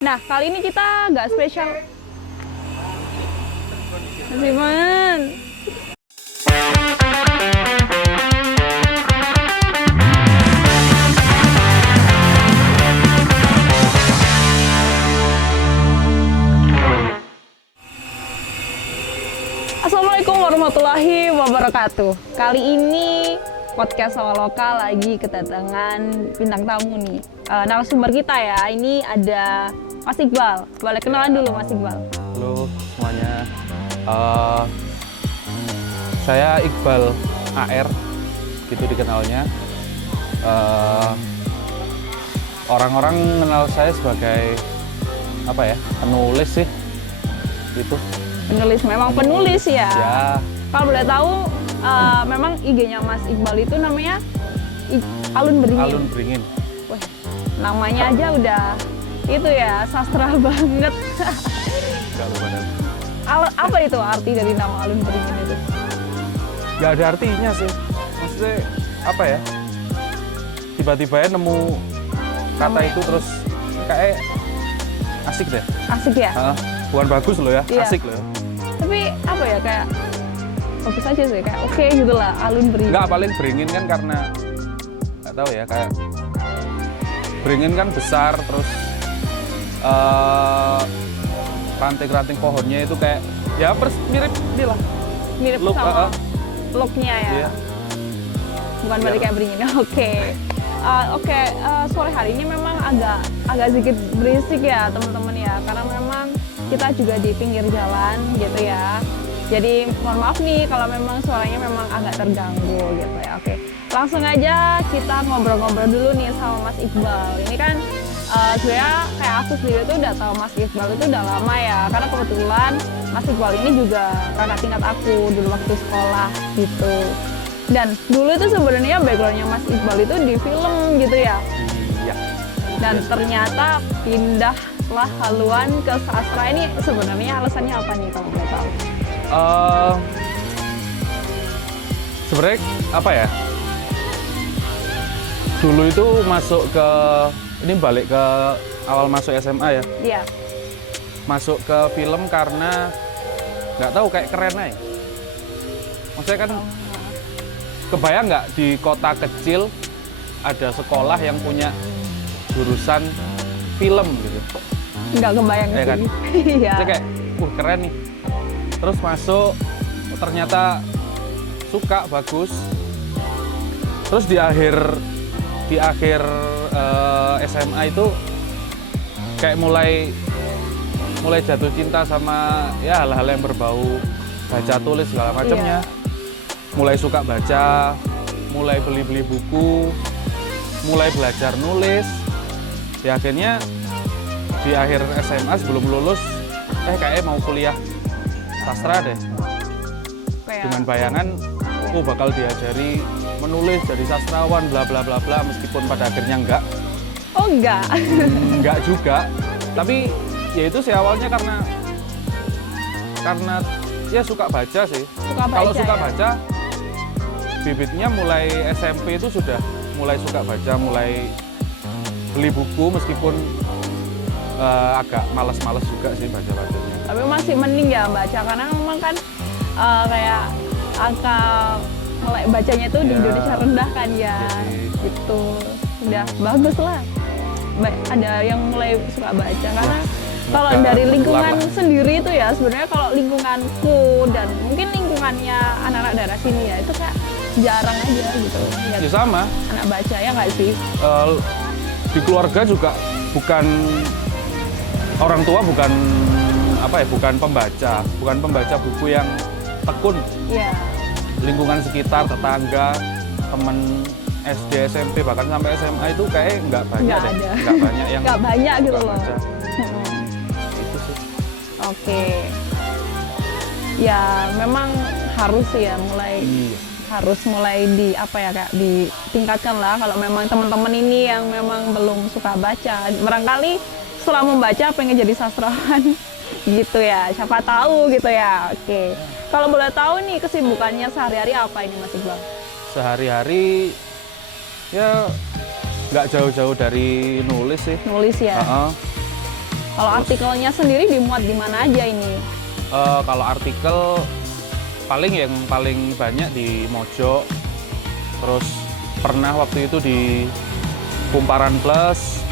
Nah, kali ini kita nggak spesial. Siman. Assalamualaikum warahmatullahi wabarakatuh. Kali ini podcast Sawah Lokal lagi kedatangan bintang tamu nih. Narasumber kita ya, ini ada Mas Iqbal. Boleh kenalan dulu Mas Iqbal. Halo semuanya, saya Iqbal AR, gitu dikenalnya. Orang-orang kenal saya sebagai apa ya, penulis sih, gitu. Penulis, memang penulis ya. Ya, Kalau boleh tahu, memang IG-nya Mas Iqbal itu namanya Alun Beringin. Alun Beringin. Wih, namanya aja udah itu ya, sastra banget. Gak lupa dah. Apa itu arti dari nama Alun Beringin itu? Gak ada artinya sih. Maksudnya apa ya? Tiba-tiba ya nemu kata itu terus kayak asik deh. Asik ya? Bukan bagus loh ya, Iya. asik loh. Tapi apa ya, kayak bagus aja sih, kayak oke gitu lah, Alun Beringin. Enggak, paling beringin kan karena nggak tahu ya, kayak beringin kan besar, terus ranting-ranting pohonnya itu kayak ya mirip ini lah. Mirip Look, sama look-nya ya. Iya. Bukan Iya. berarti kayak beringin. Oke, sore hari ini memang agak sedikit berisik ya teman-teman ya, karena memang kita juga di pinggir jalan gitu ya. Jadi mohon maaf nih kalau memang suaranya memang agak terganggu gitu ya. Oke, langsung aja kita ngobrol-ngobrol dulu nih sama Mas Iqbal. Ini kan sebenarnya kayak aku sendiri tuh udah tahu Mas Iqbal itu udah lama ya, karena kebetulan Mas Iqbal ini juga kakak tingkat aku dulu waktu sekolah gitu. Dan dulu itu sebenarnya backgroundnya Mas Iqbal itu di film gitu ya. Iya. Dan ternyata pindahlah haluan ke sastra. Ini sebenarnya alasannya apa nih kalau boleh tahu? Sebenarnya apa ya? Dulu itu masuk ke ini balik ke awal masuk SMA ya. Iya. Masuk ke film karena nggak tahu, kayak keren aja. Maksudnya kan kebayang nggak di kota kecil ada sekolah yang punya jurusan film gitu. Nggak kebayang Ya sih. kan? Iya. Maksudnya kayak, keren nih. Terus masuk, ternyata suka, bagus. Terus di akhir SMA itu kayak mulai jatuh cinta sama ya hal-hal yang berbau baca tulis segala macamnya. Mulai suka baca, mulai beli-beli buku, mulai belajar nulis. Ya akhirnya di akhir SMA sebelum lulus, kayaknya mau kuliah sastra deh. Kayak, Dengan bayangan, bakal diajari menulis, jadi sastrawan, bla bla bla bla. Meskipun pada akhirnya enggak. oh enggak. Enggak juga. Tapi ya itu sih awalnya karena ya suka baca sih. Kalau suka ya? baca, bibitnya mulai SMP itu sudah mulai suka baca, mulai beli buku meskipun agak malas-malas juga sih baca-bacanya. Tapi masih mending ya baca, karena memang kan kayak angka mulai bacanya itu di Ya. Indonesia rendah kan ya. Jadi, Gitu. Udah bagus lah. Ada yang mulai suka baca, karena kalau semoga dari lingkungan tertular lah. sendiri itu ya, sebenarnya kalau lingkunganku dan mungkin lingkungannya anak-anak daerah sini ya, itu kayak jarang aja gitu lihat Ya sama, anak baca, ya nggak sih? di keluarga juga orang tua bukan pembaca buku yang tekun. Iya. Lingkungan sekitar, tetangga, temen SD, SMP, bahkan sampai SMA itu kayak nggak banyak Nggak deh. ada. Nggak banyak yang Nggak banyak gitu suka loh. baca. Itu sih. Oke. Ya memang harus sih ya Iya. harus mulai ditingkatkan lah kalau memang teman-teman ini yang memang belum suka baca. Barangkali setelah membaca pengen jadi sastrawan gitu ya. Siapa tahu gitu ya. Oke. Kalau boleh tahu nih kesibukannya sehari-hari apa ini Mas Iqbal? Sehari-hari ya nggak jauh-jauh dari nulis sih. Nulis ya. Kalau artikelnya sendiri dimuat di mana aja ini? Kalau artikel yang paling banyak di Mojo, terus pernah waktu itu di Kumparan Plus,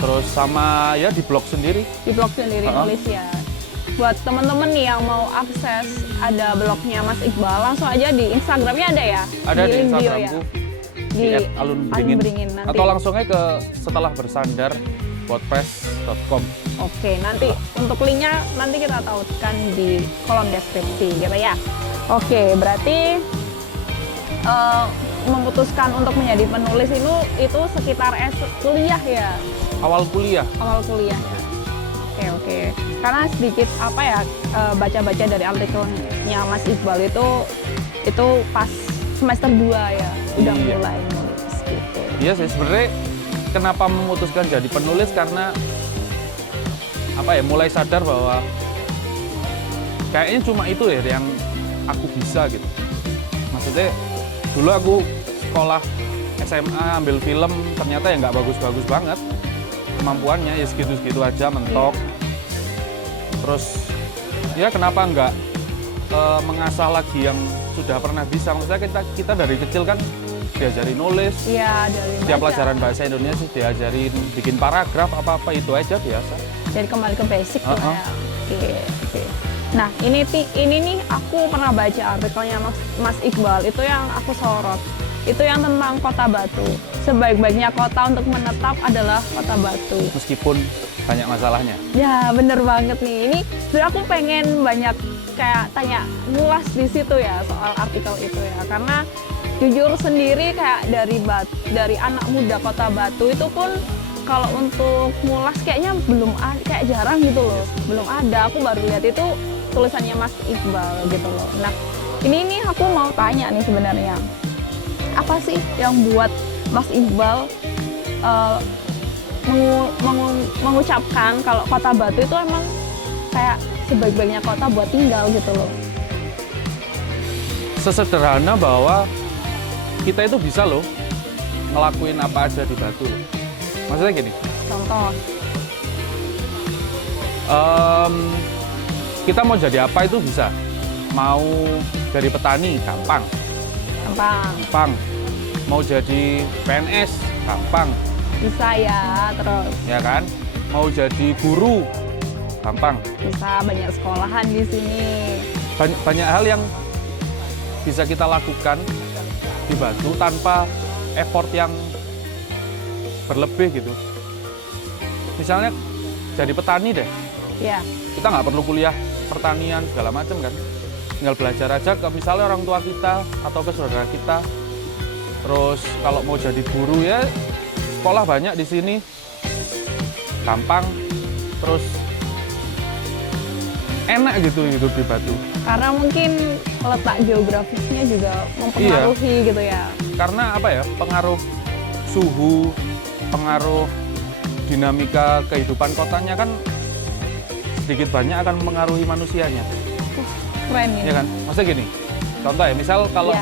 terus sama ya di blog sendiri. Di blog sendiri nulis ya. Buat teman-teman nih yang mau akses ada blognya Mas Iqbal, langsung aja di Instagramnya ada ya? Ada di link bio Instagramku, di @alunberingin. nanti. Atau langsung aja ke setelah bersandar wordpress.com. Oke, nanti untuk linknya nanti kita tautkan di kolom deskripsi gitu ya. Oke, berarti memutuskan untuk menjadi penulis itu sekitar kuliah ya? Awal kuliah. Awal kuliah. Oke. Karena sedikit baca-baca dari artikelnya Mas Iqbal itu pas semester 2 ya, udah mulai nulis gitu. Iya sih, sebenarnya kenapa memutuskan jadi penulis karena mulai sadar bahwa kayaknya cuma itu ya yang aku bisa gitu. Maksudnya dulu aku sekolah SMA ambil film ternyata ya nggak bagus-bagus banget kemampuannya, ya segitu-segitu aja mentok. Terus ya kenapa nggak mengasah lagi yang sudah pernah bisa. Maksudnya kita dari kecil kan diajari nulis, dari setiap pelajaran bahasa Indonesia sih diajarin bikin paragraf apa-apa, itu aja biasa. Jadi kembali ke basic lah ya. Oke. Nah ini nih aku pernah baca artikelnya Mas Iqbal, itu yang aku sorot. Itu yang tentang Kota Batu. Sebaik-baiknya kota untuk menetap adalah Kota Batu. Meskipun banyak masalahnya. Ya bener banget nih. Ini sebenarnya aku pengen banyak kayak ngulas di situ ya soal artikel itu ya. Karena jujur sendiri kayak dari anak muda Kota Batu itu pun kalau untuk ngulas kayaknya kayak jarang gitu loh. Belum ada. Aku baru lihat itu tulisannya Mas Iqbal gitu loh. Nah ini aku mau tanya nih sebenarnya. Apa sih yang buat Mas Iqbal mengucapkan kalau Kota Batu itu emang kayak sebaik-baiknya kota buat tinggal gitu loh? Sesederhana bahwa kita itu bisa loh ngelakuin apa aja di Batu loh. Maksudnya gini. Contoh? Kita mau jadi apa itu bisa. Mau jadi petani, gampang. Mau jadi PNS, gampang. Bisa ya, terus. Ya kan? Mau jadi guru, gampang. Bisa, banyak sekolahan di sini. Banyak hal yang bisa kita lakukan di Batu tanpa effort yang berlebih gitu. Misalnya jadi petani deh. Iya. Kita nggak perlu kuliah pertanian segala macam kan. Tinggal belajar aja ke misalnya orang tua kita atau ke saudara kita. Terus kalau mau jadi guru ya sekolah banyak di sini, gampang. Terus enak gitu hidup di Batu. Karena mungkin letak geografisnya juga mempengaruhi gitu ya. Karena pengaruh suhu, pengaruh dinamika kehidupan kotanya kan sedikit banyak akan mempengaruhi manusianya. Keren ya. Ya kan? Maksudnya gini, contoh ya, misal kalau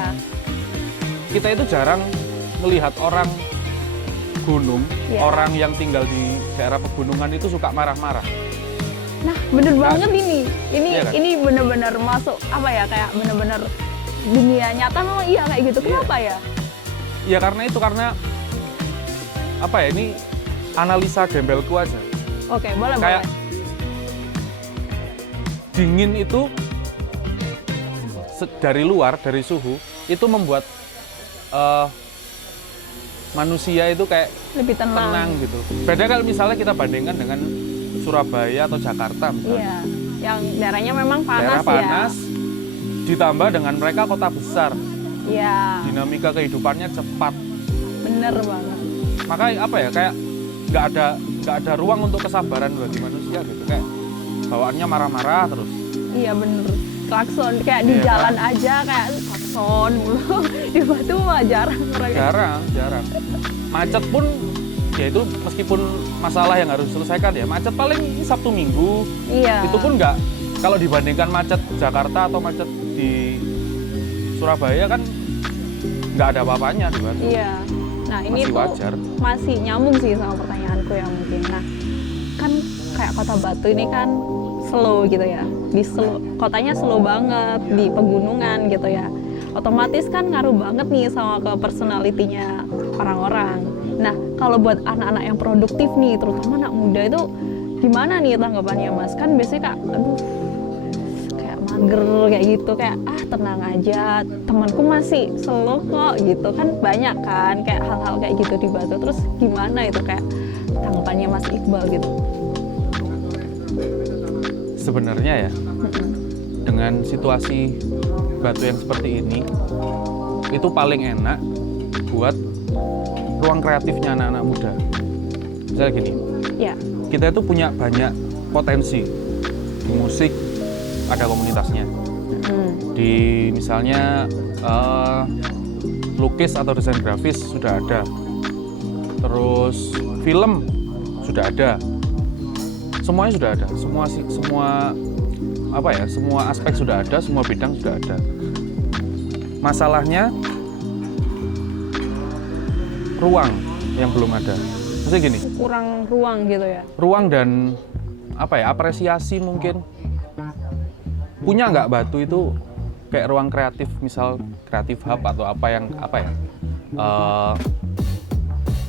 kita itu jarang melihat orang gunung, orang yang tinggal di daerah pegunungan itu suka marah-marah. Nah, bener banget ini. Kan? Ini bener-bener masuk kayak bener-bener dunia nyata memang kayak gitu. Kenapa ya? Ya karena ini analisa gembelku aja. Oke, boleh. Dingin itu dari luar, dari suhu, itu membuat manusia itu kayak lebih tenang gitu. Beda kalau misalnya kita bandingkan dengan Surabaya atau Jakarta misalnya. Iya, yang daerahnya memang panas. Daerah panas, ditambah dengan mereka kota besar. Iya. Dinamika kehidupannya cepat. Bener banget. Makanya kayak nggak ada ruang untuk kesabaran bagi manusia gitu, kayak bawaannya marah-marah terus. Iya bener. Klakson kayak di jalan aja kayak klakson mulu. Di Batu mah jarang mereka. Jarang. Macet pun ya itu meskipun masalah yang harus diselesaikan ya, macet paling Sabtu Minggu. Iya. Itu pun nggak, kalau dibandingkan macet Jakarta atau macet di Surabaya kan nggak ada apa-apanya di Batu. Iya. Nah ini masih tuh wajar. Masih nyambung sih sama pertanyaanku yang mungkin. Nah kan kayak Kota Batu ini kan slow gitu ya, kotanya slow banget di pegunungan gitu ya, otomatis kan ngaruh banget nih sama ke personality-nya orang-orang. Nah kalau buat anak-anak yang produktif nih, terutama anak muda itu gimana nih tanggapannya Mas? Kan biasanya kak, aduh kayak mager kayak gitu, kayak tenang aja, temanku masih slow kok gitu kan, banyak kan kayak hal-hal kayak gitu di Batu. Terus gimana itu kayak tanggapannya Mas Iqbal gitu? Sebenarnya ya, dengan situasi Batu yang seperti ini, itu paling enak buat ruang kreatifnya anak-anak muda. Misalnya gini, Ya. kita itu punya banyak potensi. Di musik ada komunitasnya. Di misalnya lukis atau desain grafis sudah ada. Terus film sudah ada. Semuanya sudah ada. Semua aspek sudah ada, semua bidang sudah ada. Masalahnya ruang yang belum ada. Maksudnya gini, Kurang ruang gitu ya? ruang dan apresiasi mungkin. Punya nggak Batu itu kayak ruang kreatif, misal kreatif hub atau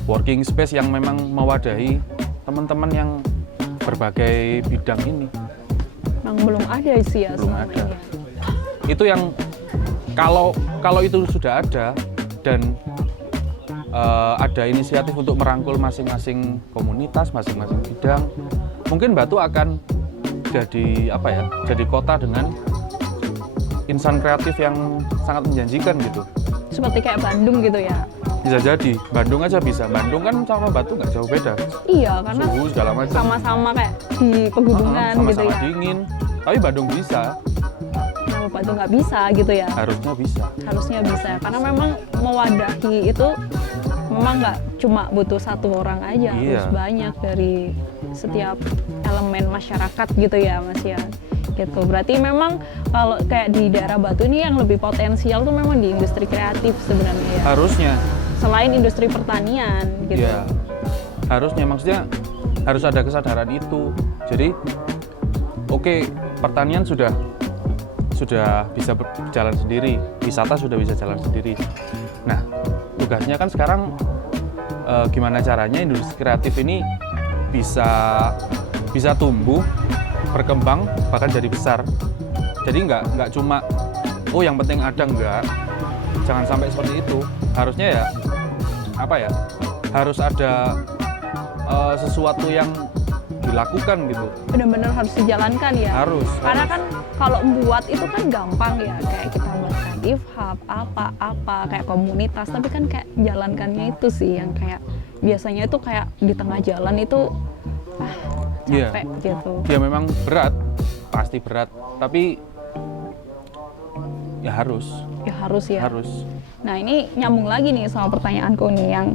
working space yang memang mewadahi teman-teman yang berbagai bidang ini. Memang belum ada sih ya Belum selama ada. ini. Itu yang kalau itu sudah ada dan ada inisiatif untuk merangkul masing-masing komunitas, masing-masing bidang, mungkin Batu akan jadi kota dengan insan kreatif yang sangat menjanjikan gitu. Seperti kayak Bandung gitu ya? Bisa jadi, Bandung aja bisa. Bandung kan sama Batu nggak jauh beda. Iya, karena Suhu segala macam. sama-sama kayak di pegunungan gitu Sama-sama ya. dingin. Tapi Bandung bisa, Kenapa Batu nggak bisa gitu ya? harusnya bisa. Harusnya bisa, karena memang mewadahi itu memang nggak cuma butuh satu orang aja, Iya. harus banyak dari setiap elemen masyarakat gitu ya Mas ya. Gitu. Berarti memang kalau kayak di daerah Batu ini yang lebih potensial tuh memang di industri kreatif sebenarnya ya. Harusnya. Selain industri pertanian gitu. Iya. Harusnya, maksudnya harus ada kesadaran itu. Jadi oke, pertanian sudah bisa berjalan sendiri, wisata sudah bisa jalan sendiri. Nah, tugasnya kan sekarang gimana caranya industri kreatif ini bisa tumbuh, berkembang, bahkan jadi besar. Jadi nggak cuma yang penting ada, enggak. Jangan sampai seperti itu. Harusnya ya harus ada sesuatu yang dilakukan gitu. Benar-benar harus dijalankan ya. Harus. Karena kan kalau buat itu kan gampang ya, kayak kita buat kreatif hub apa kayak komunitas, tapi kan kayak jalankannya itu sih yang kayak biasanya itu kayak di tengah jalan itu capek gitu. Ya memang berat, pasti berat, tapi ya harus. Ya harus ya. Harus. Nah ini nyambung lagi nih sama pertanyaanku nih, yang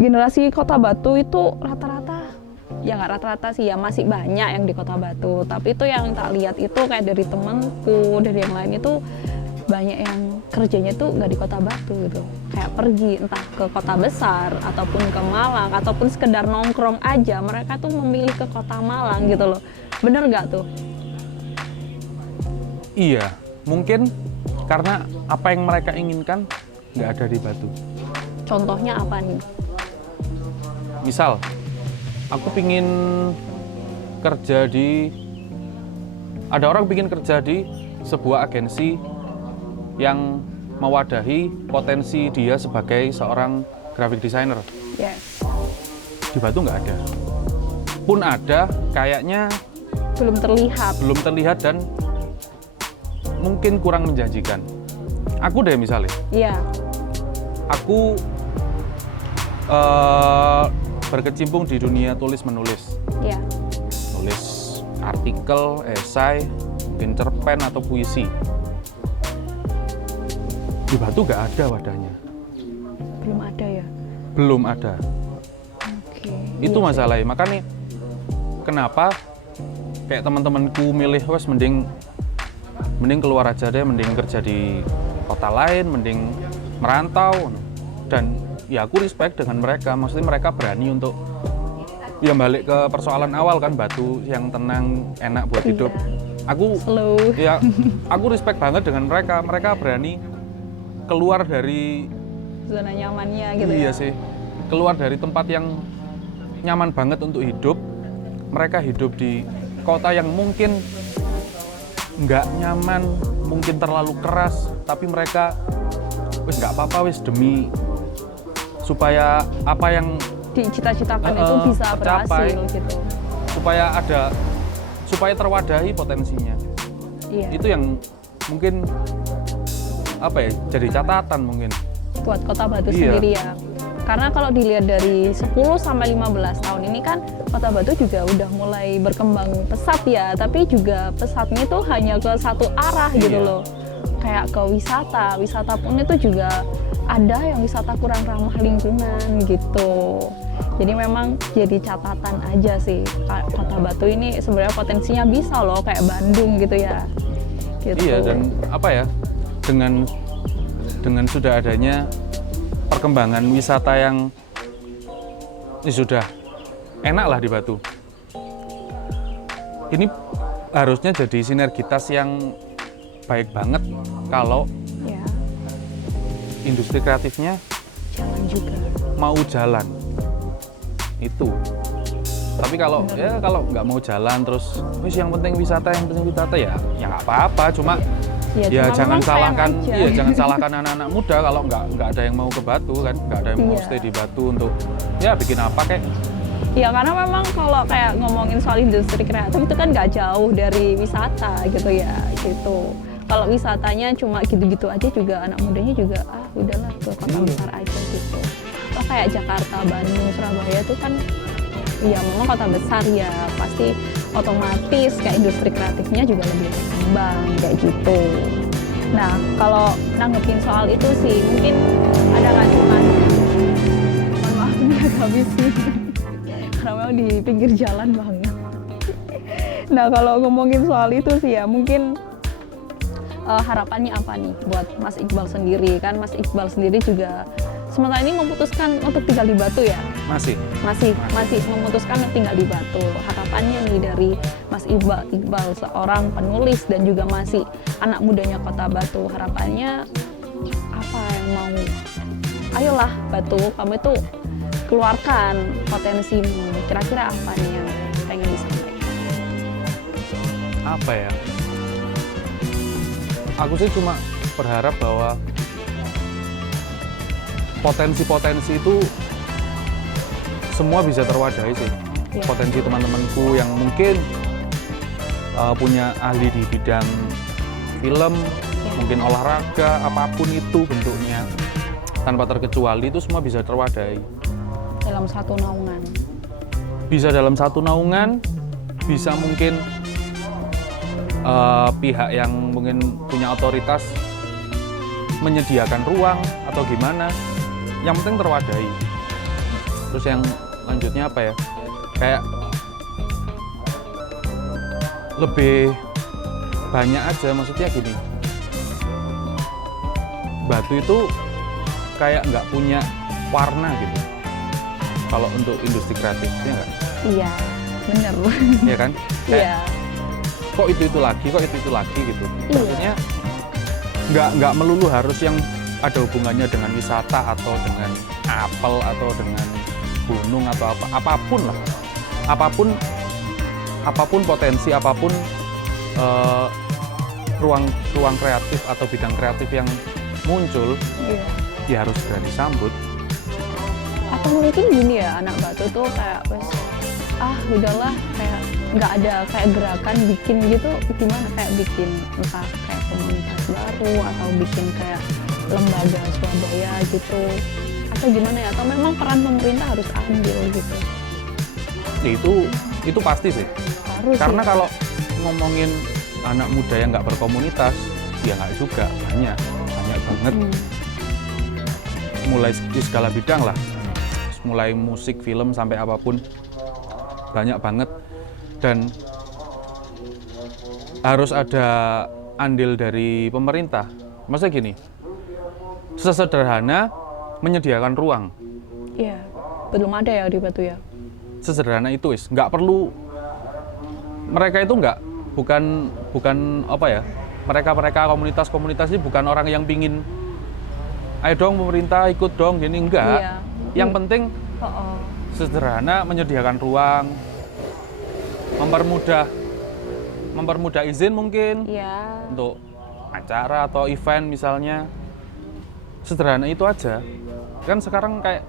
generasi Kota Batu itu rata-rata, ya nggak rata-rata sih ya, masih banyak yang di Kota Batu, tapi itu yang tak lihat itu kayak dari temanku, dari yang lain itu banyak yang kerjanya tuh nggak di Kota Batu gitu, kayak pergi entah ke kota besar ataupun ke Malang ataupun sekedar nongkrong aja, mereka tuh memilih ke Kota Malang gitu loh. Bener nggak tuh? Iya, mungkin karena apa yang mereka inginkan nggak ada di Batu. Contohnya apa nih? Misal, aku pingin kerja ada orang pingin kerja di sebuah agensi yang mewadahi potensi dia sebagai seorang graphic designer. Yes. Di Batu nggak ada. Pun ada, kayaknya Belum terlihat. Dan mungkin kurang menjanjikan. Aku deh misalnya, Iya. aku berkecimpung di dunia tulis-menulis. Iya. Nulis artikel, esai, mungkin cerpen atau puisi. Di Batu nggak ada wadahnya. Belum ada ya? Belum ada. Oke. Itu Iya. masalahnya. Makanya kenapa kayak teman-temanku milih mending keluar aja deh, mending kerja di kota lain, mending merantau. Dan ya aku respect dengan mereka. Maksudnya mereka berani untuk ya balik ke persoalan awal kan, Batu yang tenang, enak buat hidup. Aku Slow. ya, aku respect banget dengan mereka. Mereka berani keluar dari Zona nyamannya gitu iya ya. sih, keluar dari tempat yang nyaman banget untuk hidup. Mereka hidup di kota yang mungkin nggak nyaman, mungkin terlalu keras, tapi mereka wis nggak apa-apa wis demi supaya apa yang Dicita-citakan itu bisa tercapai. berhasil gitu. supaya terwadahi potensinya. Iya. Itu yang mungkin apa ya, jadi catatan mungkin. Buat Kota Batu Iya. sendiri ya. Karena kalau dilihat dari 10 sampai 15 tahun ini kan Kota Batu juga udah mulai berkembang pesat ya, tapi juga pesatnya itu hanya ke satu arah gitu Iya. loh. Kayak ke wisata, wisata pun itu juga ada yang wisata kurang ramah lingkungan gitu. Jadi memang jadi catatan aja sih, Kota Batu ini sebenarnya potensinya bisa loh kayak Bandung gitu ya. Gitu. Iya, dan apa ya, dengan sudah adanya perkembangan wisata yang sudah enak lah di Batu. Ini harusnya jadi sinergitas yang baik banget kalau Ya, industri kreatifnya jalan juga. mau jalan. Itu. Tapi kalau ya kalau nggak mau jalan terus, wis yang penting wisata ya nggak apa-apa. Cuma Ya, ya cuma jangan memang sayang salahkan, aja. iya jangan salahkan anak-anak muda kalau nggak ada yang mau ke Batu kan, nggak ada yang mau Iya. stay di Batu untuk ya bikin apa kayak. Ya karena memang kalau kayak ngomongin soal industri kreatif itu kan nggak jauh dari wisata gitu ya gitu. Kalau wisatanya cuma gitu-gitu aja juga anak mudanya juga udahlah ke kota besar aja gitu. Oh kayak Jakarta, Bandung, Surabaya itu kan ya memang kota besar ya pasti otomatis kayak industri kreatifnya juga lebih berkembang kayak gitu. Nah kalau nanggepin soal itu sih mungkin ada nggak sih Mas? Mohon maaf ini agak bising karena memang di pinggir jalan banget. Nah kalau ngomongin soal itu sih ya mungkin harapannya apa nih buat Mas Iqbal sendiri, kan Mas Iqbal sendiri juga sementara ini memutuskan untuk tinggal di Batu ya? Masih memutuskan untuk tinggal di Batu. Harapannya nih dari Mas Iqbal seorang penulis dan juga masih anak mudanya Kota Batu, harapannya apa yang mau, ayolah Batu kamu itu keluarkan potensimu, kira-kira apa nih yang pengen disampaikan? Apa ya? Aku sih cuma berharap bahwa potensi-potensi itu semua bisa terwadahi sih. Ya. Potensi teman-temanku yang mungkin punya ahli di bidang film, mungkin olahraga, apapun itu bentuknya, tanpa terkecuali itu semua bisa terwadahi. Dalam satu naungan. Bisa dalam satu naungan, bisa mungkin pihak yang mungkin punya otoritas menyediakan ruang atau gimana, yang penting terwadahi. Terus yang lanjutnya apa ya, kayak lebih banyak aja, maksudnya gini, Batu itu kayak nggak punya warna gitu kalau untuk industri kreatifnya nggak? Iya, bener. Iya kan? Kayak, Iya. kok itu lagi gitu. Iya. Maksudnya nggak melulu harus yang ada hubungannya dengan wisata atau dengan apel atau dengan gunung atau apapun lah, apapun potensi, apapun ruang kreatif atau bidang kreatif yang muncul, Iya. ya harus berani sambut. Atau mungkin gini ya, anak Batu tuh kayak wes udahlah, kayak nggak ada kayak gerakan bikin gitu, gimana kayak bikin entah kayak komunitas baru atau bikin kayak lembaga swadaya gitu, atau gimana ya, atau memang peran pemerintah harus ambil gitu. Ya, itu pasti sih. Harus Karena ya. kalau ngomongin anak muda yang nggak berkomunitas, ya nggak juga, banyak banget. Mulai di segala bidang lah, mulai musik, film, sampai apapun, banyak banget. Dan harus ada andil dari pemerintah. Maksudnya gini, sesederhana menyediakan ruang. Iya, belum ada ya di Batu ya. sesederhana itu wis. Nggak perlu, mereka itu bukan apa ya, mereka komunitas ini bukan orang yang pingin ayo dong pemerintah ikut dong gini, enggak. Iya. Yang penting sederhana, menyediakan ruang, mempermudah izin mungkin Iya. untuk acara atau event misalnya. Sederhana itu aja. Kan sekarang kayak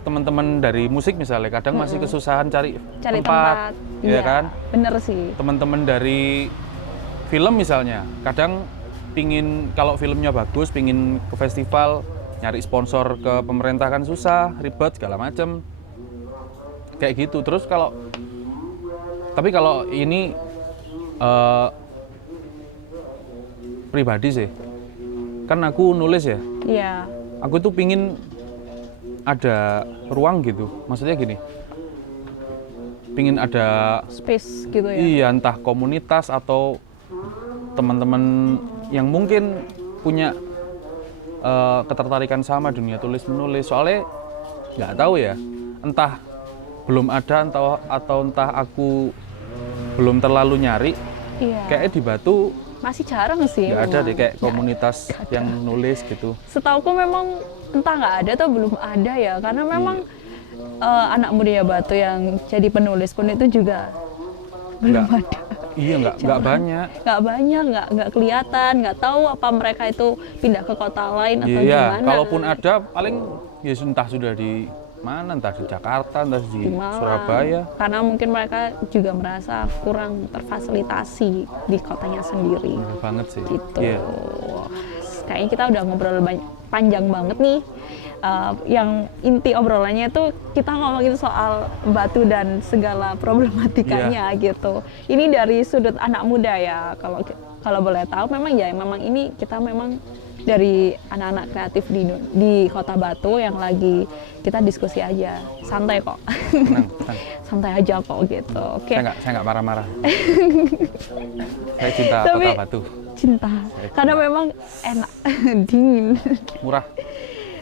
teman-teman dari musik misalnya kadang masih kesusahan cari tempat, ya Iya, kan? bener sih. Teman-teman dari film misalnya kadang pingin, kalau filmnya bagus pingin ke festival, nyari sponsor ke pemerintah kan susah, ribet segala macem kayak gitu. Terus tapi kalau ini pribadi sih, kan aku nulis ya, Iya. aku tuh pingin ada ruang gitu, maksudnya gini, pingin ada Space gitu ya. iya, entah komunitas atau teman-teman yang mungkin punya ketertarikan sama dunia tulis menulis. Soalnya nggak tahu ya, entah belum ada atau entah aku belum terlalu nyari. Iya. Kayaknya di Batu Masih jarang sih. nggak ada memang. deh kayak Nggak komunitas yang nulis gitu. Setauku memang entah nggak ada atau belum ada ya, karena memang anak muda Batu yang jadi penulis pun itu juga belum Nggak. ada. Iya, nggak banyak. Nggak banyak, nggak kelihatan, nggak tahu apa mereka itu pindah ke kota lain atau Iya, gimana. kalaupun ada paling ya entah sudah di mana, entah di Jakarta, entah di Malang. Surabaya. Karena mungkin mereka juga merasa kurang terfasilitasi di kotanya sendiri. Bener banget sih. Gitu. Iya. Kayaknya kita udah ngobrol panjang banget nih. Yang inti obrolannya itu kita ngomongin soal Batu dan segala problematikanya gitu. Ini dari sudut anak muda ya. Kalau boleh tahu memang ini kita memang dari anak-anak kreatif di Kota Batu yang lagi kita diskusi aja. Santai kok. Tenang. Santai aja kok gitu. Oke. Saya nggak marah-marah. Saya cinta Tapi- Kota Batu. Cinta. Karena memang enak, dingin. Murah.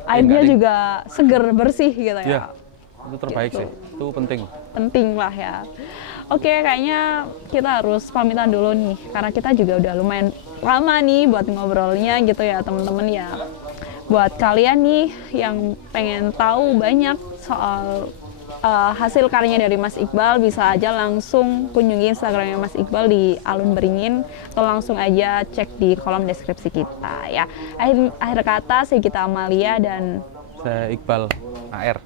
Airnya Enggak, juga seger, bersih gitu ya. Iya. Itu terbaik Gitu. sih. Itu penting. Penting lah ya. Oke, kayaknya kita harus pamitan dulu nih, karena kita juga udah lumayan lama nih buat ngobrolnya gitu ya teman-teman ya. Buat kalian nih yang pengen tahu banyak soal hasil karyanya dari Mas Iqbal, bisa aja langsung kunjungi Instagramnya Mas Iqbal di Alun Beringin, atau langsung aja cek di kolom deskripsi kita ya. Akhir kata, saya Gita Amalia dan Saya Iqbal AR.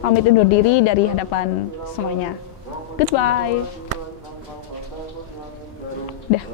pamit undur diri dari hadapan semuanya. Goodbye. Dah.